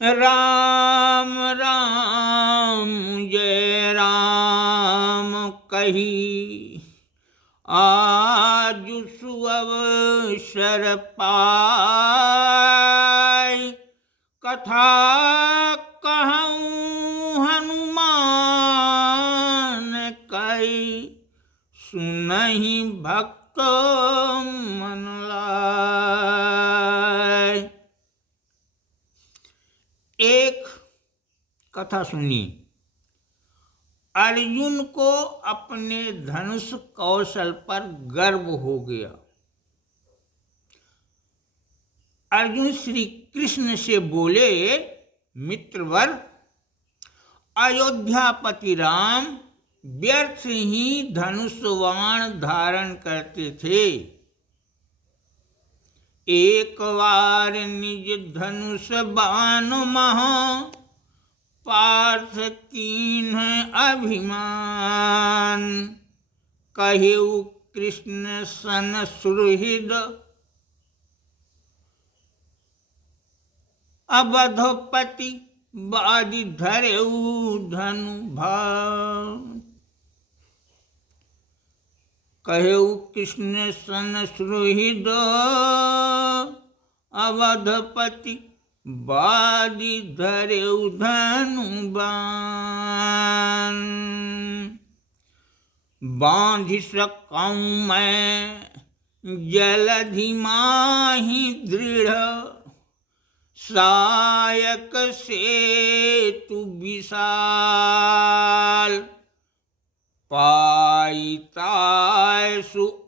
राम राम जय राम कही, आज सुअवसर पाय। कथा कहूँ हनुमान कई, सुनहि भक्त मन लाय। एक कथा सुनी। अर्जुन को अपने धनुष कौशल पर गर्व हो गया। अर्जुन श्री कृष्ण से बोले, मित्रवर, अयोध्यापति राम व्यर्थ ही धनुष बाण धारण करते थे। एक बार निज धनुष बाण महा, पार्थ कीन्ह अभिमान। कहेउ कृष्ण सन सुहृद, अवधपति बादि धरेउ धनु भाव। कहेउ कृष्ण सन सुहृद, अवधपति बादि धरेउ धनु बाण। बांधि सकऊँ मैं जलधि माहि दृढ़, सायक सेतु विशाल। पाइतासु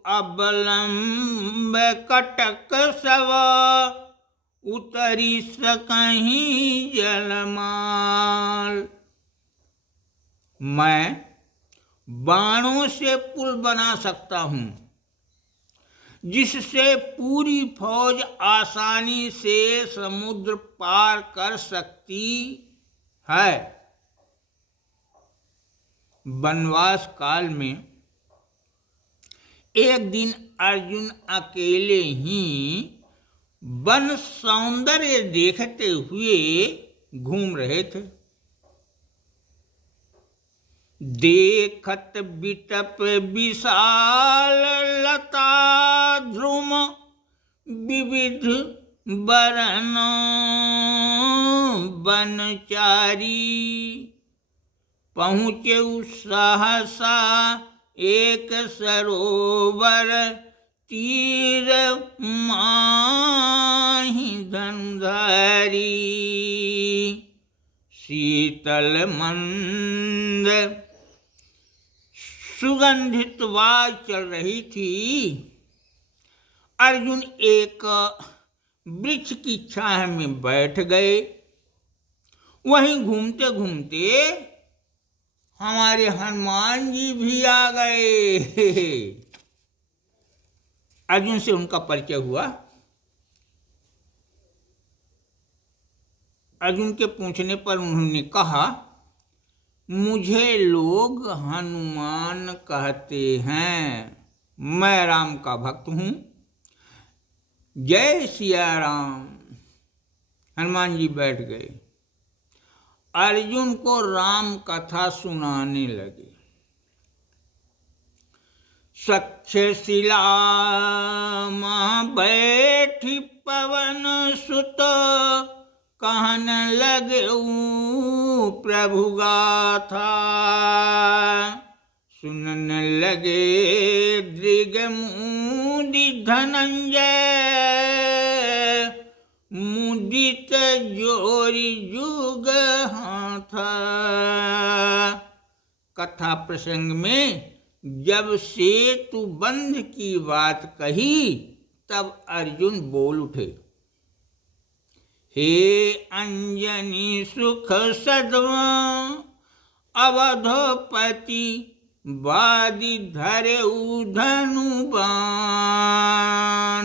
अवलंब कटक सव, उतरी सकहीं जलमाल। मैं बाणों से पुल बना सकता हूँ, जिससे पूरी फौज आसानी से समुद्र पार कर सकती है। वनवास काल में एक दिन अर्जुन अकेले ही वन सौंदर्य देखते हुए घूम रहे थे। देखत बिटप विशाल लता ध्रुम, विविध बरन बनचारी। पहुँचे सहसा एक सरोवर, तीर माहि धनुधारी। शीतल मंद सुगंधित वायु चल रही थी। अर्जुन एक वृक्ष की छाया में बैठ गए। वहीं घूमते घूमते हमारे हनुमान जी भी आ गए। अर्जुन से उनका परिचय हुआ। अर्जुन के पूछने पर उन्होंने कहा, मुझे लोग हनुमान कहते हैं। मैं राम का भक्त हूँ। जय सिया राम। हनुमान जी बैठ गए। अर्जुन को राम कथा सुनाने लगे। सख्यशिला मां बैठी पवन सुत, कहन लगे प्रभु गाथा। सुनन लगे दृगमुदि धनंजय, मुदित जोरी जुग हाथा। कथा प्रसंग में जब सेतु बंध की बात कही, तब अर्जुन बोल उठे, हे अंजनी सुख सद्मा, अवधपति बादि धरेउ धनु बाण।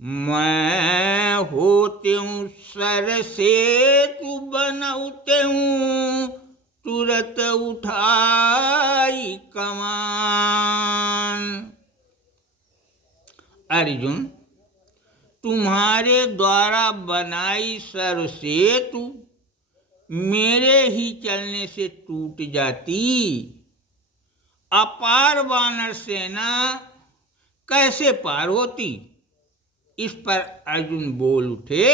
मैं होतेऊँ सर सेतु बनौतेऊँ, तुरत उठाई कमान। अर्जुन, तुम्हारे द्वारा बनाई सर्व सेतु मेरे ही चलने से टूट जाती, अपार वानर सेना कैसे पार होती। इस पर अर्जुन बोल उठे,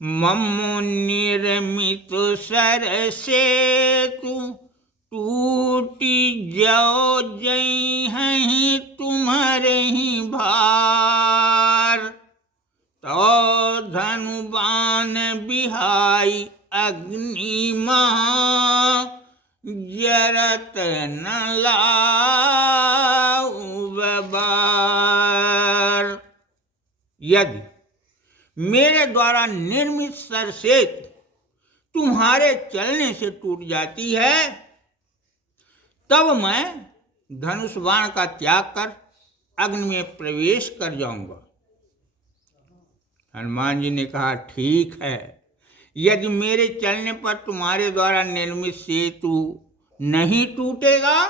मम्मो निर्मित सर सेतु टूटी जाओ जई हैं तुम्हारे ही भार, तो धनुबान बिहाई अग्नि महा जरत न लाऊ बार। यदि मेरे द्वारा निर्मित सरसेत तुम्हारे चलने से टूट जाती है, तब मैं धनुष बाण का त्याग कर अग्नि में प्रवेश कर जाऊंगा। हनुमान जी ने कहा, ठीक है, यदि मेरे चलने पर तुम्हारे द्वारा निर्मित सेतु नहीं टूटेगा,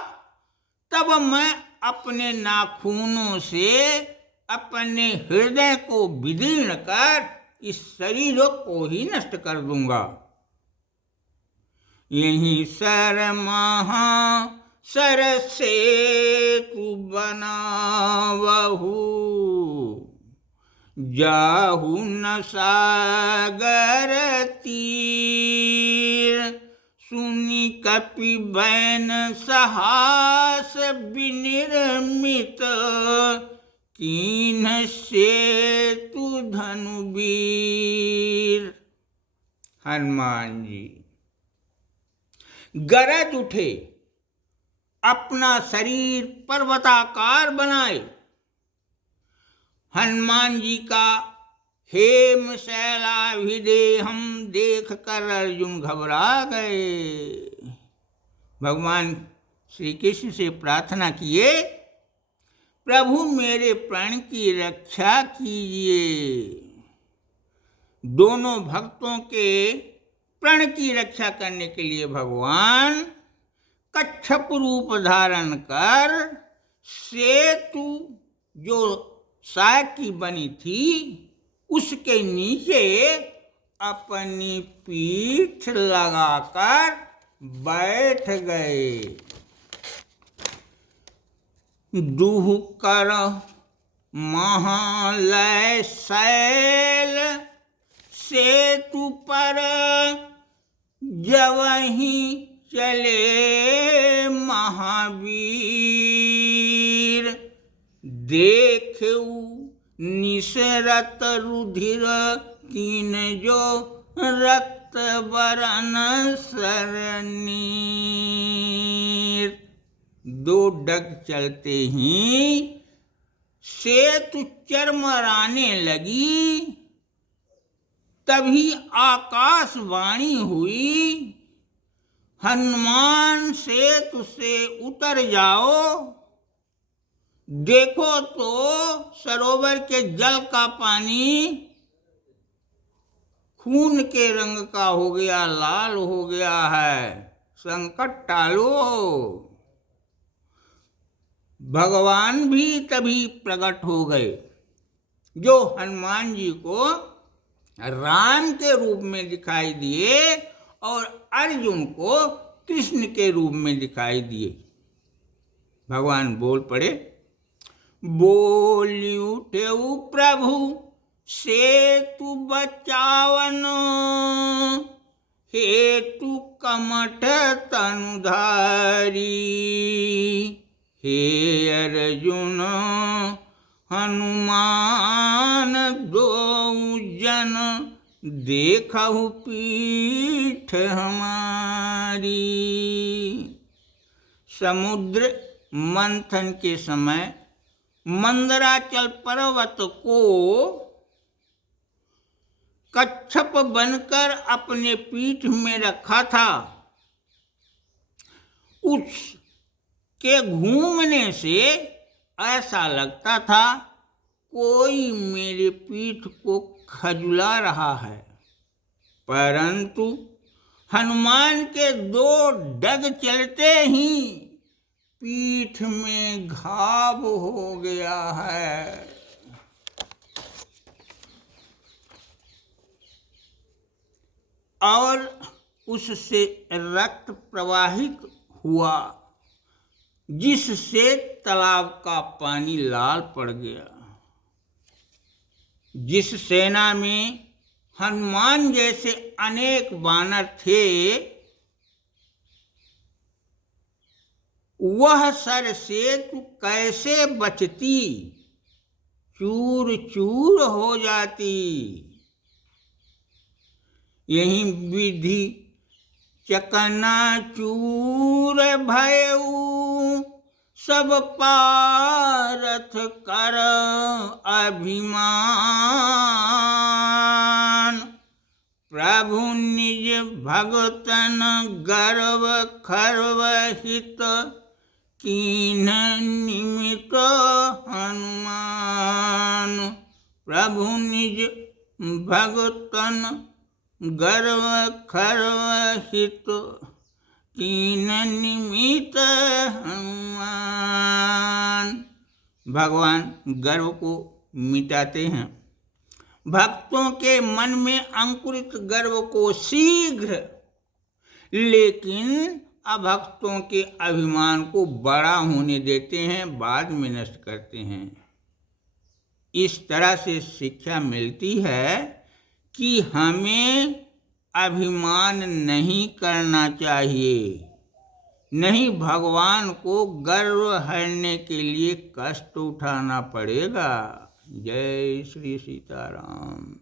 तब मैं अपने नाखूनों से अपने हृदय को विदीर्ण कर इस शरीर को ही नष्ट कर दूंगा। यही सर महा सर सेतु बनावहु, जाहु न सागर तीर, सुनि कपि बैन सहास विनिर्मित, कीन्ह सेतु धनुवीर। हनुमान जी गरज उठे, अपना शरीर पर्वताकार बनाए। हनुमान जी का हेम शैलाभिदेहम देख कर अर्जुन घबरा गए। भगवान श्री कृष्ण से प्रार्थना किए, प्रभु मेरे प्राण की रक्षा कीजिए। दोनों भक्तों के प्राण की रक्षा करने के लिए भगवान कच्छप रूप धारण कर सेतु जो साय की बनी थी उसके नीचे अपनी पीठ लगाकर बैठ गए। दुह कर महालय शैल सेतु पर जवहीं चले महावीर, देखऊ निसरत रुधिर कीन जो रक्त बरन सरनीर। दो डग चलते ही सेतु चरमराने लगी। तभी आकाशवाणी हुई, हनुमान सेतु से उतर जाओ। देखो तो सरोवर के जल का पानी खून के रंग का हो गया, लाल हो गया है, संकट टालो। भगवान भी तभी प्रकट हो गए, जो हनुमान जी को राम के रूप में दिखाई दिए और अर्जुन को कृष्ण के रूप में दिखाई दिए। भगवान बोल पड़े, बोली उठे प्रभु सेतु बचावन, हेतु कमठ तनुधारी। हे अर्जुन हनुमान दो जन, देखहु पीठ हमारी। समुद्र मंथन के समय मंदराचल पर्वत को कच्छप बनकर अपने पीठ में रखा था। उसके घूमने से ऐसा लगता था कोई मेरे पीठ को खजुला रहा है, परंतु हनुमान के दो डग चलते ही पीठ में घाव हो गया है। और उससे रक्त प्रवाहित हुआ, जिससे तालाब का पानी लाल पड़ गया। जिस सेना में हनुमान जैसे अनेक वानर थे, वह सरसेतु कैसे बचती, चूर चूर हो जाती। यही विधि चकनाचूर भयऊ, सब पारथ कर अभिमान। प्रभु निज भगतन गर्व खर्व हित, कीन निमित्त हनुमान। प्रभु निज भगतन गर्व खर्व हित, कीन निमित्त हनुमान। भगवान गर्व को मिटाते हैं। भक्तों के मन में अंकुरित गर्व को शीघ्र, लेकिन अभक्तों के अभिमान को बड़ा होने देते हैं, बाद में नष्ट करते हैं। इस तरह से शिक्षा मिलती है कि हमें अभिमान नहीं करना चाहिए, नहीं भगवान को गर्व हरने के लिए कष्ट उठाना पड़ेगा। जय श्री सीताराम।